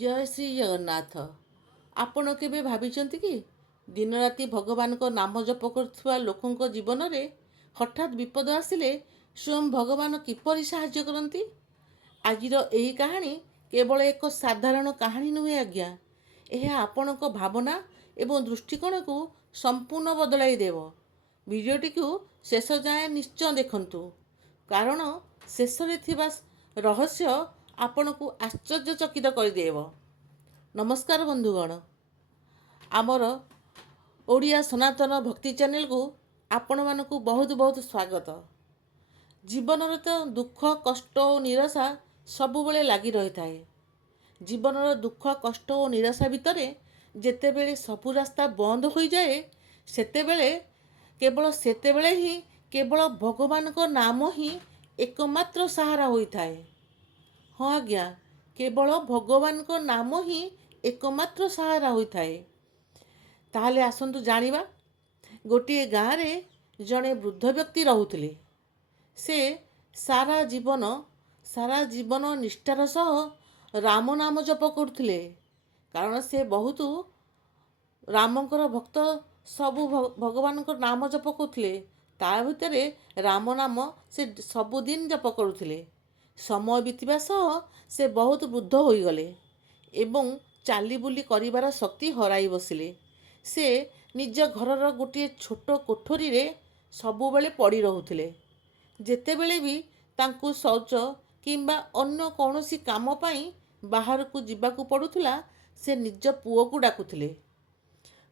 ଜୟ ଶ୍ରୀ ଜଗନ୍ନାଥ। ଆପଣ କେବେ ଭାବିଛନ୍ତି କି ଦିନ ରାତି ଭଗବାନଙ୍କ ନାମ ଜପ କରୁଥିବା ଲୋକଙ୍କ ଜୀବନରେ ହଠାତ୍ ବିପଦ ଆସିଲେ ସ୍ୱୟଂ ଭଗବାନ କିପରି ସାହାଯ୍ୟ କରନ୍ତି? ଆଜିର ଏହି କାହାଣୀ କେବଳ ଏକ ସାଧାରଣ କାହାଣୀ ନୁହେଁ ଆଜ୍ଞା। ଏହା ଆପଣଙ୍କ ଭାବନା ଏବଂ ଦୃଷ୍ଟିକୋଣକୁ ସମ୍ପୂର୍ଣ୍ଣ ବଦଳାଇ ଦେବ। ଭିଡ଼ିଓଟିକୁ ଶେଷ ଯାଏଁ ନିଶ୍ଚୟ ଦେଖନ୍ତୁ, କାରଣ ଶେଷରେ ଥିବା ରହସ୍ୟ ଆପଣଙ୍କୁ ଆଶ୍ଚର୍ଯ୍ୟଚକିତ କରିଦେବ। ନମସ୍କାର ବନ୍ଧୁଗଣ, ଆମର ଓଡ଼ିଆ ସନାତନ ଭକ୍ତି ଚ୍ୟାନେଲକୁ ଆପଣମାନଙ୍କୁ ବହୁତ ବହୁତ ସ୍ୱାଗତ। ଜୀବନରେ ତ ଦୁଃଖ, କଷ୍ଟ ଓ ନିରାଶା ସବୁବେଳେ ଲାଗି ରହିଥାଏ। ଜୀବନର ଦୁଃଖ, କଷ୍ଟ ଓ ନିରାଶା ଭିତରେ ଯେତେବେଳେ ସବୁ ରାସ୍ତା ବନ୍ଦ ହୋଇଯାଏ, ସେତେବେଳେ ହିଁ କେବଳ ଭଗବାନଙ୍କ ନାମ ହିଁ ଏକମାତ୍ର ସାହାରା ହୋଇଥାଏ। ହଁ ଆଜ୍ଞା, କେବଳ ଭଗବାନଙ୍କ ନାମ ହିଁ ଏକମାତ୍ର ସାହାରା ହୋଇଥାଏ। ତାହେଲେ ଆସନ୍ତୁ ଜାଣିବା। ଗୋଟିଏ ଗାଁରେ ଜଣେ ବୃଦ୍ଧ ବ୍ୟକ୍ତି ରହୁଥିଲେ। ସେ ସାରା ଜୀବନ ନିଷ୍ଠାର ସହ ରାମ ନାମ ଜପ କରୁଥିଲେ, କାରଣ ସେ ବହୁତ ରାମଙ୍କର ଭକ୍ତ। ସବୁ ଭଗବାନଙ୍କ ନାମ ଜପ କରୁଥିଲେ। ତା ଭିତରେ ରାମ ନାମ ସେ ସବୁଦିନ ଜପ କରୁଥିଲେ। ସମୟ ବିତିବା ସହ ସେ ବହୁତ ବୃଦ୍ଧ ହୋଇଗଲେ ଏବଂ ଚାଲିବୁଲି କରିବାର ଶକ୍ତି ହରାଇ ବସିଲେ। ସେ ନିଜ ଘରର ଗୋଟିଏ ଛୋଟ କୋଠରୀରେ ସବୁବେଳେ ପଡ଼ି ରହୁଥିଲେ। ଯେତେବେଳେ ବି ତାଙ୍କୁ ଶୌଚ କିମ୍ବା ଅନ୍ୟ କୌଣସି କାମ ପାଇଁ ବାହାରକୁ ଯିବାକୁ ପଡ଼ୁଥିଲା, ସେ ନିଜ ପୁଅକୁ ଡାକୁଥିଲେ।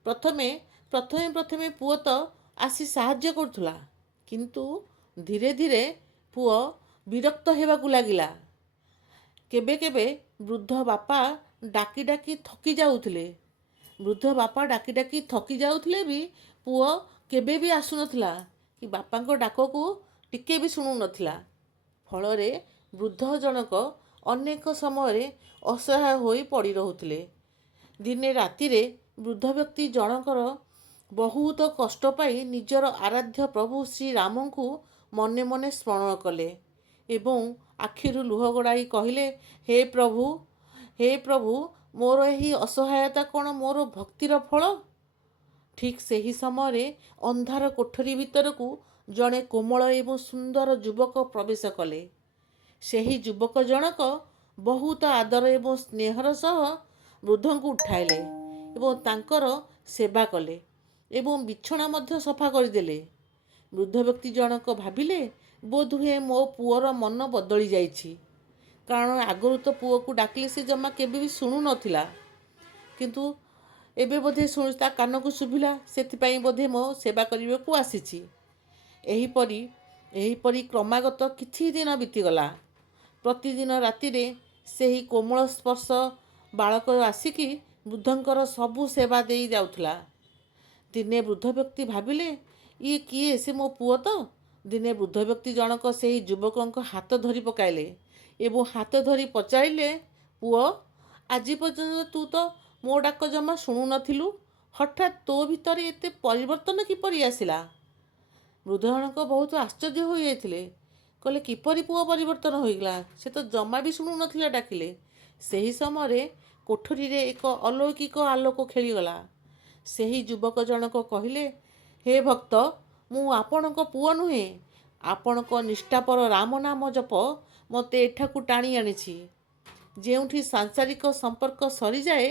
ପ୍ରଥମେ ପୁଅ ତ ଆସି ସାହାଯ୍ୟ କରୁଥିଲା, କିନ୍ତୁ ଧୀରେ ଧୀରେ ପୁଅ ବିରକ୍ତ ହେବାକୁ ଲାଗିଲା। କେବେ କେବେ ବୃଦ୍ଧ ବାପା ଡାକି ଡାକି ଥକି ଯାଉଥିଲେ ବି ପୁଅ କେବେ ବି ଆସୁନଥିଲା କି ବାପାଙ୍କ ଡାକକୁ ଟିକେ ବି ଶୁଣୁନଥିଲା। ଫଳରେ ବୃଦ୍ଧ ଜଣକ ଅନେକ ସମୟରେ ଅସହାୟ ହୋଇ ପଡ଼ି ରହୁଥିଲେ। ଦିନେ ରାତିରେ ବୃଦ୍ଧ ବ୍ୟକ୍ତି ଜଣକର ବହୁତ କଷ୍ଟ ପାଇ ନିଜର ଆରାଧ୍ୟ ପ୍ରଭୁ ଶ୍ରୀରାମଙ୍କୁ ମନେ ମନେ ସ୍ମରଣ କଲେ ଏବଂ ଆଖିରୁ ଲୁହ ଗଡ଼ାଇ କହିଲେ, ହେ ପ୍ରଭୁ, ମୋର ଏହି ଅସହାୟତା କ'ଣ ମୋର ଭକ୍ତିର ଫଳ? ଠିକ୍ ସେହି ସମୟରେ ଅନ୍ଧାର କୋଠରୀ ଭିତରକୁ ଜଣେ କୋମଳ ଏବଂ ସୁନ୍ଦର ଯୁବକ ପ୍ରବେଶ କଲେ। ସେହି ଯୁବକ ଜଣକ ବହୁତ ଆଦର ଏବଂ ସ୍ନେହର ସହ ବୃଦ୍ଧଙ୍କୁ ଉଠାଇଲେ ଏବଂ ତାଙ୍କର ସେବା କଲେ ଏବଂ ବିଛଣା ମଧ୍ୟ ସଫା କରିଦେଲେ। ବୃଦ୍ଧ ବ୍ୟକ୍ତି ଜଣକ ଭାବିଲେ, ବୋଧହୁଏ ମୋ ପୁଅର ମନ ବଦଳି ଯାଇଛି, କାରଣ ଆଗରୁ ତ ପୁଅକୁ ଡାକିଲେ ସେ ଜମା କେବେ ବି ଶୁଣୁନଥିଲା, କିନ୍ତୁ ଏବେ ବୋଧେ ତା କାନକୁ ଶୁଭିଲା, ସେଥିପାଇଁ ବୋଧେ ମୋ ସେବା କରିବାକୁ ଆସିଛି। ଏହିପରି କ୍ରମାଗତ କିଛି ଦିନ ବିତିଗଲା। ପ୍ରତିଦିନ ରାତିରେ ସେହି କୋମଳ ସ୍ପର୍ଶ ବାଳକ ଆସିକି ବୃଦ୍ଧଙ୍କର ସବୁ ସେବା ଦେଇ ଯାଉଥିଲା। ଦିନେ ବୃଦ୍ଧ ବ୍ୟକ୍ତି ଭାବିଲେ, ଇଏ କିଏ? ସେ ମୋ ପୁଅ ତ। ଦିନେ ବୃଦ୍ଧ ବ୍ୟକ୍ତି ଜଣକ ସେହି ଯୁବକଙ୍କ ହାତ ଧରି ପକାଇଲେ ଏବଂ ହାତ ଧରି ପଚାରିଲେ, ପୁଅ, ଆଜି ପର୍ଯ୍ୟନ୍ତ ତୁ ତ ମୋ ଡାକ ଜମା ଶୁଣୁନଥିଲୁ, ହଠାତ୍ ତୋ ଭିତରେ ଏତେ ପରିବର୍ତ୍ତନ କିପରି ଆସିଲା? ବୃଦ୍ଧ ଜଣକ ବହୁତ ଆଶ୍ଚର୍ଯ୍ୟ ହୋଇଯାଇଥିଲେ। କହିଲେ, କିପରି ପୁଅ ପରିବର୍ତ୍ତନ ହୋଇଗଲା? ସେ ତ ଜମା ବି ଶୁଣୁନଥିଲା ଡାକିଲେ। ସେହି ସମୟରେ କୋଠରୀରେ ଏକ ଅଲୌକିକ ଆଲୋକ ଖେଳିଗଲା। ସେହି ଯୁବକ ଜଣକ କହିଲେ, ହେ ଭକ୍ତ, ମୁଁ ଆପଣଙ୍କ ପୁଅ ନୁହେଁ। ଆପଣଙ୍କ ନିଷ୍ଠାପର ରାମ ନାମ ଜପ ମୋତେ ଏଠାକୁ ଟାଣି ଆଣିଛି। ଯେଉଁଠି ସାଂସାରିକ ସମ୍ପର୍କ ସରିଯାଏ,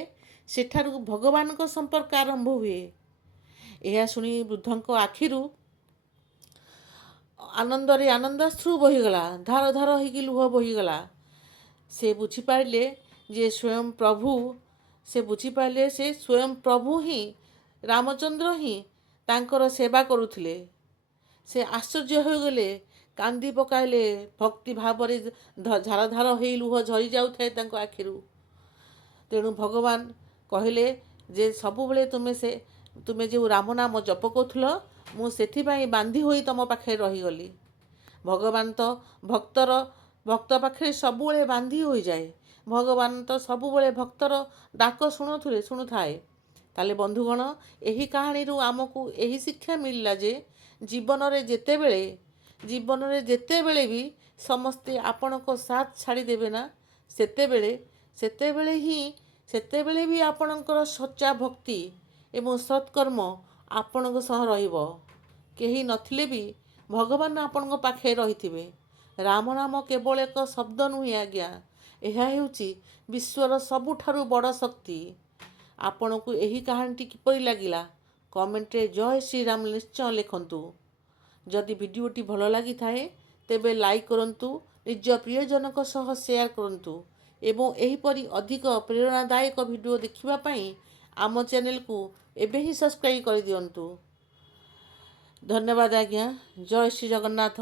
ସେଠାରୁ ଭଗବାନଙ୍କ ସମ୍ପର୍କ ଆରମ୍ଭ ହୁଏ। ଏହା ଶୁଣି ବୃଦ୍ଧଙ୍କ ଆଖିରୁ ଆନନ୍ଦାଶ୍ରୁ ବହିଗଲା, ଧାର ଧାର ହୋଇକି ଲୁହ ବହିଗଲା। ସେ ବୁଝିପାରିଲେ ଯେ ସ୍ୱୟଂ ପ୍ରଭୁ ହିଁ, ରାମଚନ୍ଦ୍ର ହିଁ ତାଙ୍କର ସେବା କରୁଥିଲେ। ସେ ଆଶ୍ଚର୍ଯ୍ୟ ହୋଇଗଲେ, କାନ୍ଦି ପକାଇଲେ। ଭକ୍ତି ଭାବରେ ଧାର ଧାର ହୋଇ ଲୁହ ଝରି ଯାଉଥାଏ ତାଙ୍କ ଆଖିରୁ। ତେଣୁ ଭଗବାନ କହିଲେ ଯେ ସବୁବେଳେ ତୁମେ ଯେଉଁ ରାମ ନାମ ଜପ କରୁଥିଲ, ମୁଁ ସେଥିପାଇଁ ବାନ୍ଧି ହୋଇ ତୁମ ପାଖରେ ରହିଗଲି। ଭଗବାନ ତ ଭକ୍ତ ପାଖରେ ସବୁବେଳେ ବାନ୍ଧି ହୋଇଯାଏ। ଭଗବାନ ତ ସବୁବେଳେ ଭକ୍ତର ଡାକ ଶୁଣୁଥାଏ। ତାହେଲେ ବନ୍ଧୁଗଣ, ଏହି କାହାଣୀରୁ ଆମକୁ ଏହି ଶିକ୍ଷା ମିଳିଲା ଯେ ଜୀବନରେ ଯେତେବେଳେ ବି ସମସ୍ତେ ଆପଣଙ୍କ ସାଥ ଛାଡ଼ିଦେବେ ନା, ସେତେବେଳେ ସେତେବେଳେ ବି ଆପଣଙ୍କର ସଚ୍ଚା ଭକ୍ତି ଏବଂ ସତ୍କର୍ମ ଆପଣଙ୍କ ସହ ରହିବ। କେହି ନଥିଲେ ବି ଭଗବାନ ଆପଣଙ୍କ ପାଖରେ ରହିଥିବେ। ରାମ ନାମ କେବଳ ଏକ ଶବ୍ଦ ନୁହେଁ ଆଜ୍ଞା, ଏହା ହେଉଛି ବିଶ୍ୱର ସବୁଠାରୁ ବଡ଼ ଶକ୍ତି। ଆପଣଙ୍କୁ ଏହି କାହାଣୀଟି କିପରି ଲାଗିଲା କମେଣ୍ଟରେ ଜୟ ଶ୍ରୀରାମ ନିଶ୍ଚୟ ଲେଖନ୍ତୁ। ଯଦି ଭିଡ଼ିଓଟି ଭଲ ଲାଗିଥାଏ ତେବେ ଲାଇକ୍ କରନ୍ତୁ, ନିଜ ପ୍ରିୟଜନଙ୍କ ସହ ସେୟାର କରନ୍ତୁ ଏବଂ ଏହିପରି ଅଧିକ ପ୍ରେରଣାଦାୟକ ଭିଡ଼ିଓ ଦେଖିବା ପାଇଁ ଆମ ଚ୍ୟାନେଲକୁ ଏବେ ହିଁ ସବସ୍କ୍ରାଇବ୍ କରିଦିଅନ୍ତୁ। ଧନ୍ୟବାଦ ଆଜ୍ଞା। ଜୟ ଶ୍ରୀ ଜଗନ୍ନାଥ।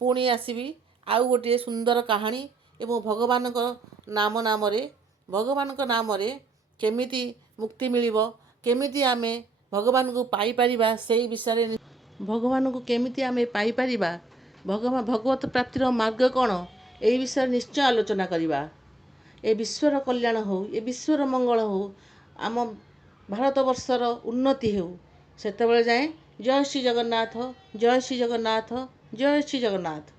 ପୁଣି ଆସିବି ଆଉ ଗୋଟିଏ ସୁନ୍ଦର କାହାଣୀ ଏବଂ ଭଗବାନଙ୍କ ନାମରେ କେମିତି ମୁକ୍ତି ମିଳିବ, କେମିତି ଆମେ ଭଗବାନଙ୍କୁ ପାଇପାରିବା, ସେହି ବିଷୟରେ ଭଗବାନଙ୍କୁ କେମିତି ଆମେ ପାଇପାରିବା, ଭଗବତ ପ୍ରାପ୍ତିର ମାର୍ଗ କ'ଣ, ଏହି ବିଷୟରେ ନିଶ୍ଚୟ ଆଲୋଚନା କରିବା। ଏ ବିଶ୍ୱର କଲ୍ୟାଣ ହେଉ, ଏ ବିଶ୍ୱର ମଙ୍ଗଳ ହେଉ, ଆମ ଭାରତବର୍ଷର ଉନ୍ନତି ହେଉ। ସେତେବେଳେ ଯାଏଁ ଜୟ ଶ୍ରୀ ଜଗନ୍ନାଥ, ଜୟ ଶ୍ରୀ ଜଗନ୍ନାଥ, ଜୟ ଶ୍ରୀ ଜଗନ୍ନାଥ।